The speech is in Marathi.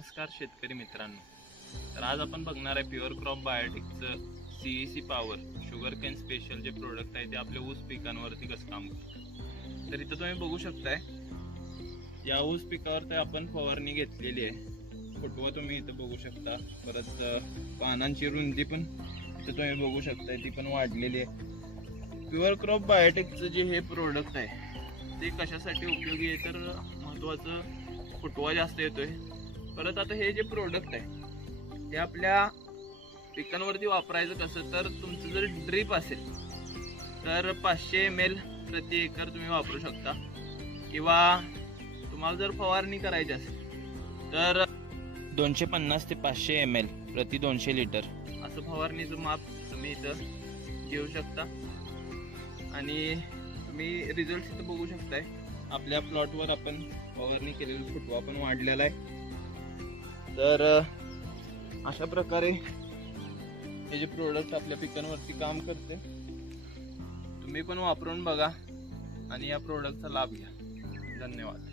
नमस्कार शेतकरी मित्रांनो. तर आज आपण बघणार आहे प्युअर क्रॉप बायोटिकचं CEC power sugar cane special जे प्रोडक्ट आहे ते आपल्या ऊस पिकांवरती कसं काम करतं. तर इथं तुम्ही बघू शकताय, या ऊस पिकावर आपण फवारणी घेतलेली आहे. फुटवा तुम्ही इथं बघू शकता, परत पानांची रुंदी पण इथं तुम्ही बघू शकताय, ती पण वाढलेली आहे. प्युअर क्रॉप बायोटिकचं जे हे प्रोडक्ट आहे ते कशासाठी उपयोगी आहे, तर महत्त्वाचं फुटवा जास्त येतोय. परत आता हे जे प्रोडक्ट आहे ते आपल्या पिकांवरती वापरायचं कसं, तर तुमचं जर ड्रीप असेल तर 500 ml प्रति एकर तुम्ही वापरू शकता, किंवा तुम्हाला जर फवारणी करायची असेल तर 250 ते 500 ml प्रति 200 लिटर असं फवारणीचं माप तुम्ही इथं घेऊ शकता. आणि तुम्ही रिझल्ट इथं बघू शकताय, आपल्या प्लॉटवर आपण फवारणी केलेला फुटवा पण वाढलेला आहे. तर अशा प्रकारे हे जे प्रोडक्ट आपल्या पिकांवरती काम करते, तुम्ही पण वापरून बघा आणि या प्रोडक्टचा लाभ घ्या. धन्यवाद.